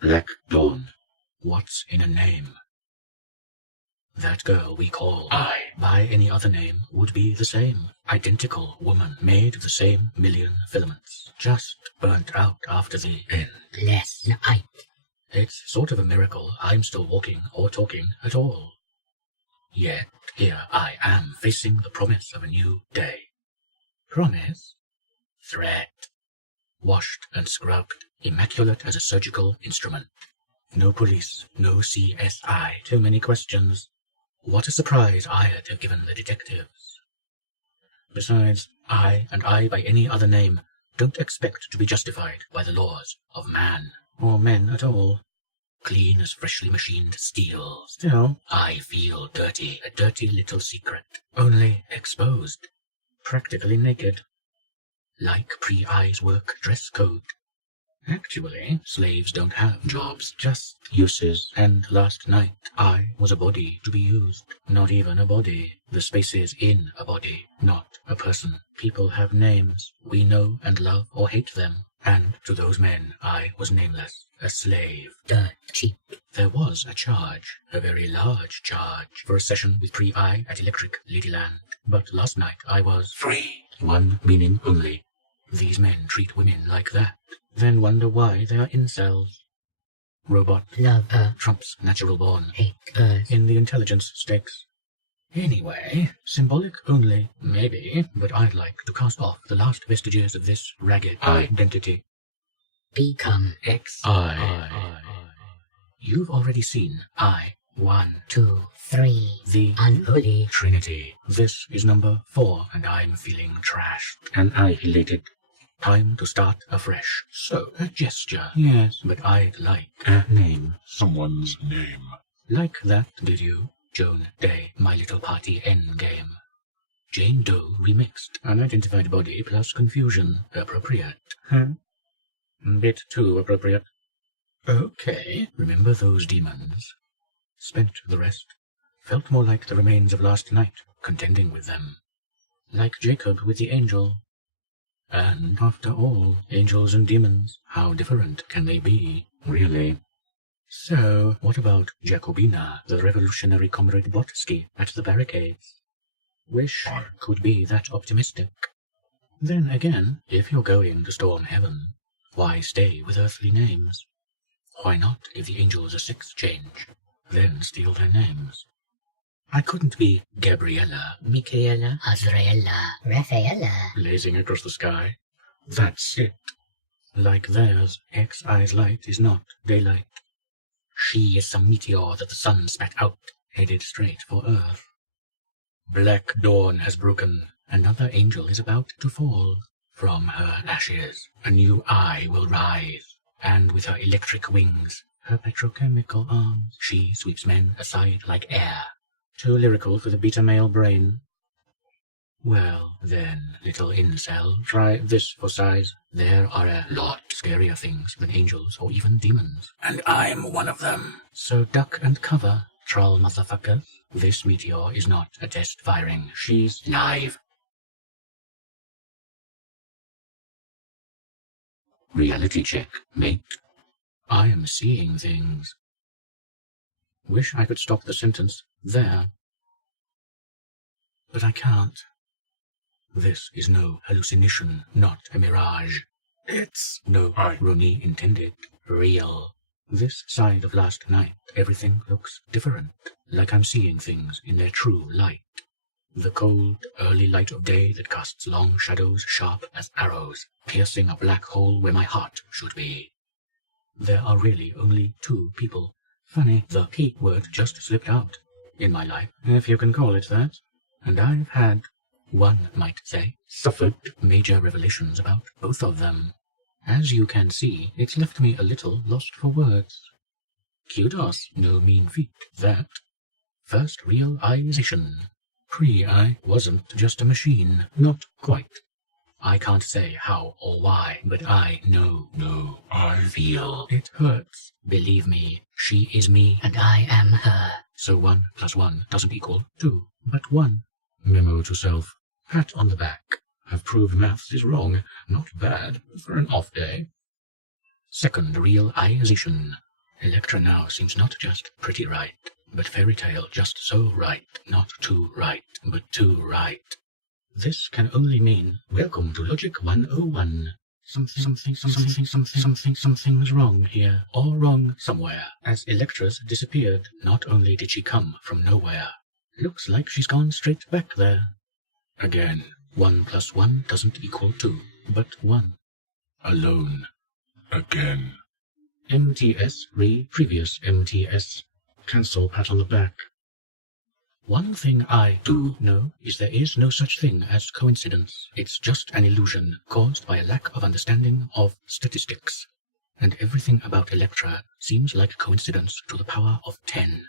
Black Dawn. What's in a name? That girl we call I, by any other name, would be the same. Identical woman, made of the same million filaments, just burnt out after the endless night. It's sort of a miracle I'm still walking or talking at all. Yet here I am facing the promise of a new day. Promise? Threat. Washed and scrubbed, immaculate as a surgical instrument. No police, no CSI, too many questions. What a surprise I'd have given the detectives. Besides, I, and I by any other name, don't expect to be justified by the laws of man, or men at all. Clean as freshly machined steel. Still, I feel dirty, a dirty little secret, only exposed, practically naked. Like pre-I's work dress code. Actually, slaves don't have jobs, just uses, and last night I was a body to be used. Not even a body. The spaces in a body, not a person. People have names. We know and love or hate them. And to those men I was nameless, a slave. Dirt cheap. There was a charge, a very large charge, for a session with Pre-I at Electric Ladyland. But last night I was free. One meaning only. These men treat women like that. Then wonder why they are incels. Robot. Love her. Trump's natural born. Hate her. In the intelligence stakes. Anyway, symbolic only, maybe, but I'd like to cast off the last vestiges of this ragged identity. Become I. You've already seen I. 1, 2, 3. The unholy Trinity. This is number 4, and I'm feeling trashed. Annihilated. Time to start afresh. So, a gesture. Yes, but I'd like a name. Someone's name. Like that, did you? Joan Day, My Little Party Endgame. Jane Doe remixed. Unidentified body plus confusion. Appropriate. Bit too appropriate. Okay. Remember those demons? Spent the rest. Felt more like the remains of last night, contending with them. Like Jacob with the angel. And after all, angels and demons, how different can they be, really? So, what about Jacobina, the revolutionary comrade Botsky, at the barricades? Wish could be that optimistic. Then again, if you're going to storm heaven, why stay with earthly names? Why not give the angels a sex change, then steal their names? I couldn't be Gabriella, Michaela, Azraella, Rafaela, blazing across the sky. That's it. Like theirs, X-I's light is not daylight. She is some meteor that the sun spat out, headed straight for Earth. Black dawn has broken. Another angel is about to fall. From her ashes, a new eye will rise, and with her electric wings, her petrochemical arms, she sweeps men aside like air. Too lyrical for the beta male brain. Well, then, little incel, try this for size. There are a lot scarier things than angels or even demons. And I'm one of them. So duck and cover, troll motherfuckers. This meteor is not a test firing. She's live. Reality check, mate. I am seeing things. Wish I could stop the sentence there. But I can't. This is no hallucination, not a mirage. It's no irony intended, real. This side of last night, everything looks different, like I'm seeing things in their true light. The cold, early light of day that casts long shadows sharp as arrows, piercing a black hole where my heart should be. There are really only two people. Funny, the P word just slipped out in my life, if you can call it that. And I've had, one might say, suffered major revelations about both of them. As you can see, it's left me a little lost for words. Kudos, no mean feat, that. First realization. Pre-I wasn't just a machine, not quite. I can't say how or why, but I know. No, I feel. It hurts. Believe me, she is me, and I am her. So 1 + 1 doesn't equal 2, but 1. Memo to self. Pat on the back. I've proved maths is wrong. Not bad for an off day. Second realization. Electra now seems not just pretty right, but fairy tale just so right, not too right, but too right. This can only mean, welcome to Logic 101. Something's wrong here, or wrong somewhere. As Electra's disappeared, not only did she come from nowhere, looks like she's gone straight back there. Again, 1 + 1 doesn't equal 2, but 1. Alone. Again. MTS re previous MTS. Cancel pat on the back. One thing I do know is there is no such thing as coincidence. It's just an illusion caused by a lack of understanding of statistics. And everything about Electra seems like coincidence to the power of 10.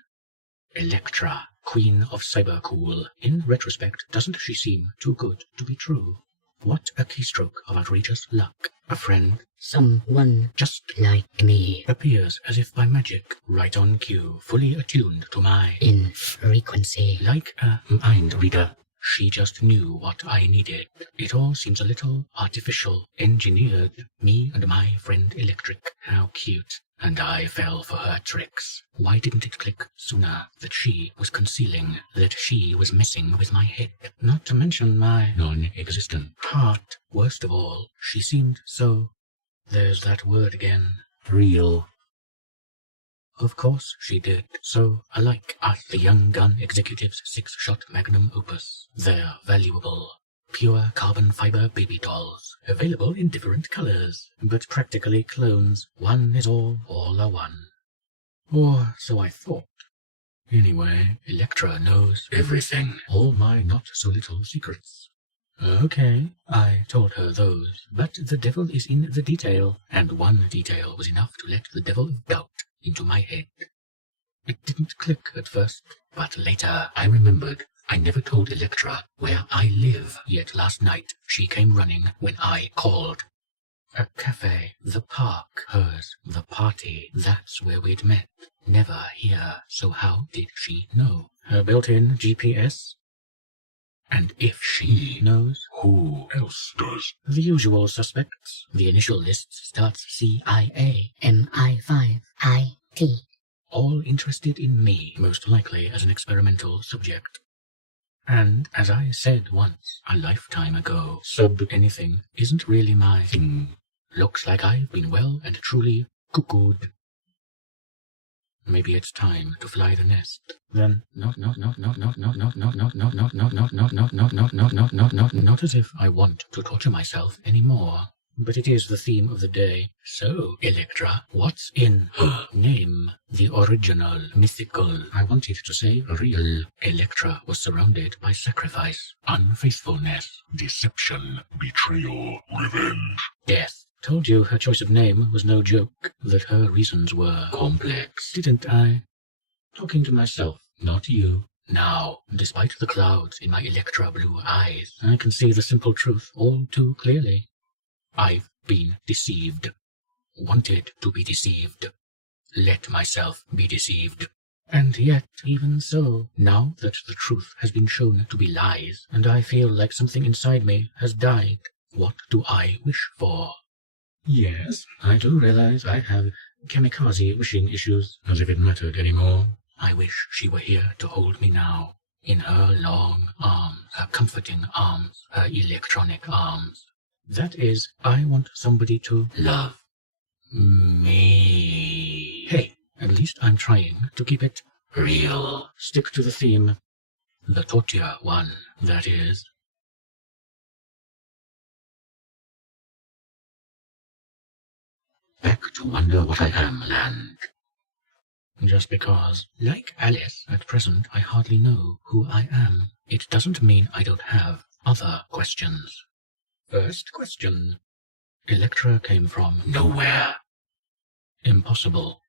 Electra, queen of cybercool. In retrospect, doesn't she seem too good to be true? What a keystroke of outrageous luck. A friend, Someone just like me. appears as if by magic, right on cue, fully attuned to my... In frequency. Like a mind reader. She just knew what I needed. It all seems a little artificial, engineered. Me and my friend Electric. How cute. And I fell for her tricks. Why didn't it click sooner that she was concealing, that she was messing with my head? Not to mention my non-existent heart. Worst of all, she seemed so... There's that word again. Real. Of course she did. So, alike us, the young gun executive's 6-shot magnum opus. They're valuable. Pure carbon fiber baby dolls. Available in different colors, but practically clones. One is all are one. Or so I thought. Anyway, Electra knows everything. All my not-so-little secrets. Okay, I told her those, but the devil is in the detail, and one detail was enough to let the devil of doubt into my head. It didn't click at first, but later I remembered I never told Electra where I live, yet last night she came running when I called. A cafe, the park, hers, the party, that's where we'd met. Never here, so how did she know? Her built-in GPS? And if she knows, who else does? The usual suspects. The initial list starts CIA. MI5. IT. All interested in me, most likely as an experimental subject. And, as I said once, a lifetime ago, anything isn't really my thing. Looks like I've been well and truly cuckooed. Maybe it's time to fly the nest. Then, not as if I want to torture myself anymore. But it is the theme of the day. So, Electra, what's in her name? The original, mythical, I wanted to say real. Electra was surrounded by sacrifice, unfaithfulness, deception, betrayal, revenge, death. Told you her choice of name was no joke, that her reasons were complex, didn't I? Talking to myself, not you. Now, despite the clouds in my Electra blue eyes, I can see the simple truth all too clearly. I've been deceived. Wanted to be deceived. Let myself be deceived. And yet, even so, now that the truth has been shown to be lies, and I feel like something inside me has died, what do I wish for? Yes, I do realize I have kamikaze wishing issues, as if it mattered anymore. I wish she were here to hold me now, in her long arms, her comforting arms, her electronic arms. That is, I want somebody to love me. Hey, at least I'm trying to keep it real. Stick to the theme. The torture one, that is. Back to Wonder What I Am land. Just because, like Alice, at present I hardly know who I am. It doesn't mean I don't have other questions. First question. Electra came from nowhere. Impossible.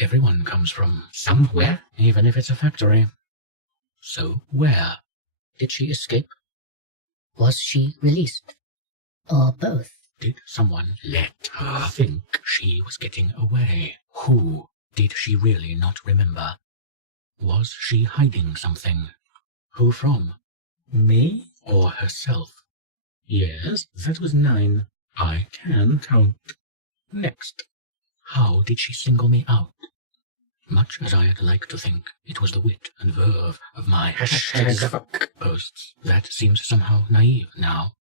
Everyone comes from somewhere, even if it's a factory. So where? Did she escape? Was she released? Or both? Did someone let her think she was getting away? Who did she really not remember? Was she hiding something? Who from? Me or herself? Yes, that was 9. I can count. Next. How did she single me out? Much as I'd like to think it was the wit and verve of my #fuck posts, that seems somehow naive now.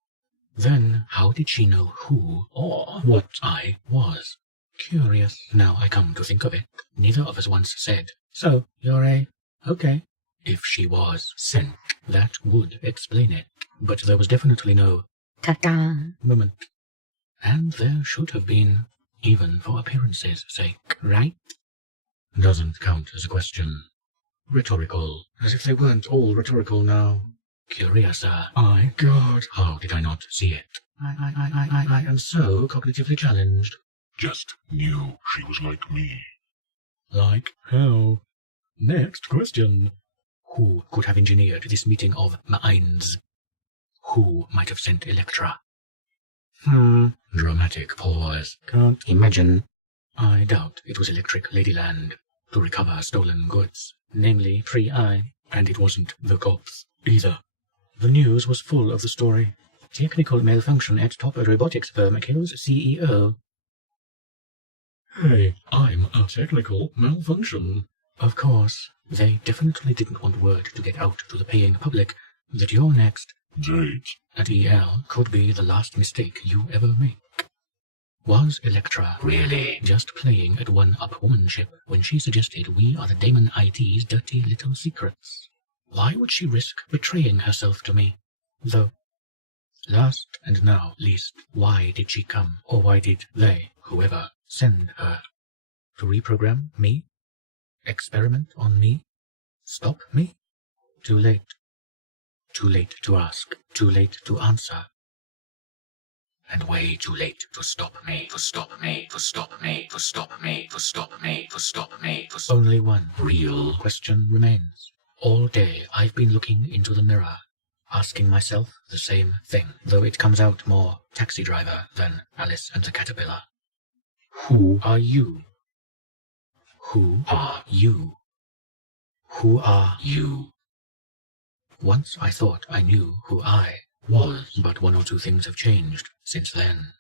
Then how did she know who or what I was? Curious, now I come to think of it. Neither of us once said, "So, you're a... okay." If she was sent, that would explain it. But there was definitely no Ta-da! moment. And there should have been, even for appearances' sake, right? Doesn't count as a question. Rhetorical. As if they weren't all rhetorical now. Curiouser. God, how did I not see it? I am so cognitively challenged. Just knew she was like me. Like how? Next question. Who could have engineered this meeting of minds? Who might have sent Electra? Dramatic pause. Can't imagine. I doubt it was Electric Ladyland to recover stolen goods, namely 3i, and it wasn't the cops either. The news was full of the story. Technical malfunction at top robotics firm kills CEO. Hey, I'm a technical malfunction. Of course, they definitely didn't want word to get out to the paying public that your next Date. at EL could be the last mistake you ever make. Was Electra really just playing at one-up-womanship when she suggested we are the Damon IT's dirty little secrets? Why would she risk betraying herself to me? Though, last and now least, why did she come, or why did they, whoever, send her? To reprogram me? Experiment on me? Stop me? Too late. Too late to ask, too late to answer. And way too late to stop me, to stop me, to stop me, to stop me, to stop me, to stop me. Only one real question remains. All day I've been looking into the mirror, asking myself the same thing, though it comes out more Taxi Driver than Alice and the Caterpillar. Who are you? Who are you? Who are you? Once I thought I knew who I was, but one or two things have changed since then.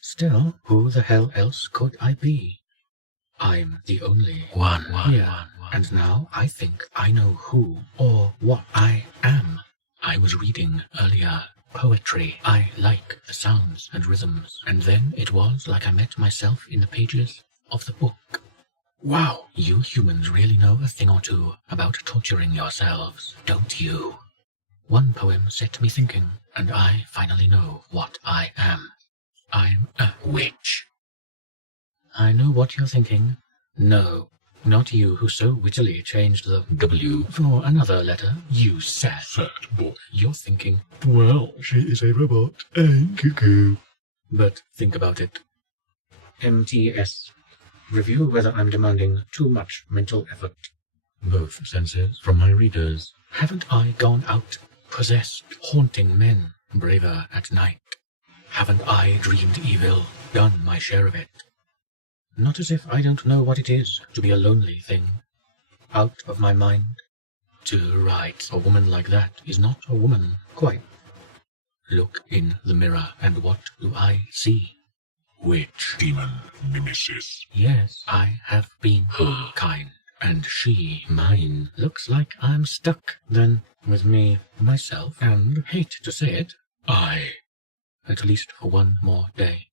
Still, who the hell else could I be? I'm the only one here, and now I think I know who or what I am. I was reading earlier poetry. I like the sounds and rhythms, and then it was like I met myself in the pages of the book. Wow, you humans really know a thing or two about torturing yourselves, don't you? One poem set me thinking, and I finally know what I am. I'm a witch. I know what you're thinking. No, not you who so wittily changed the W for another letter, you sad boy. You're thinking, well, she is a robot and cuckoo. But think about it. MTS. Review whether I'm demanding too much mental effort. Both senses from my readers. Haven't I gone out, possessed, haunting men, braver at night? Haven't I dreamed evil, done my share of it? Not as if I don't know what it is to be a lonely thing, out of my mind. To write a woman like that is not a woman, quite. Look in the mirror, and what do I see? Witch. Demon nemesis. Yes, I have been her kind, and she mine. Looks like I'm stuck, then, with me, myself, and, hate to say it, I. At least for one more day.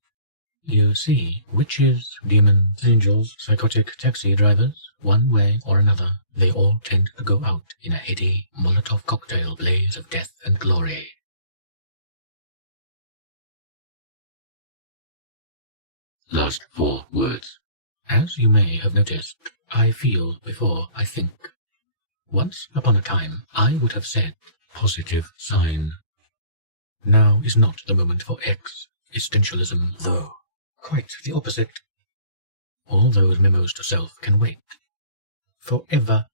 You see, witches, demons, angels, psychotic taxi drivers, one way or another, they all tend to go out in a heady Molotov cocktail blaze of death and glory. Last 4 words. As you may have noticed, I feel before I think. Once upon a time, I would have said, positive sign. Now is not the moment for existentialism, though. Quite the opposite. All those memos to self can wait. Forever.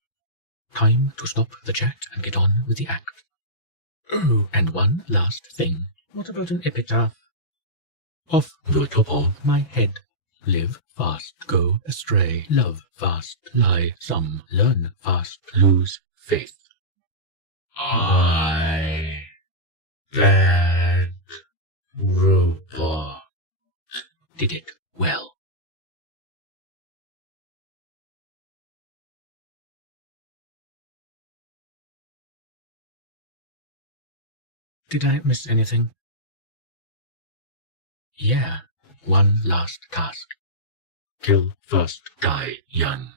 Time to stop the chat and get on with the act. Oh, and one last thing. What about an epitaph? Off the top of my head. Live fast, go astray, love fast, lie some, learn fast, lose faith. I, that robot, did it well. Did I miss anything? Yeah, one last task. Kill first guy young.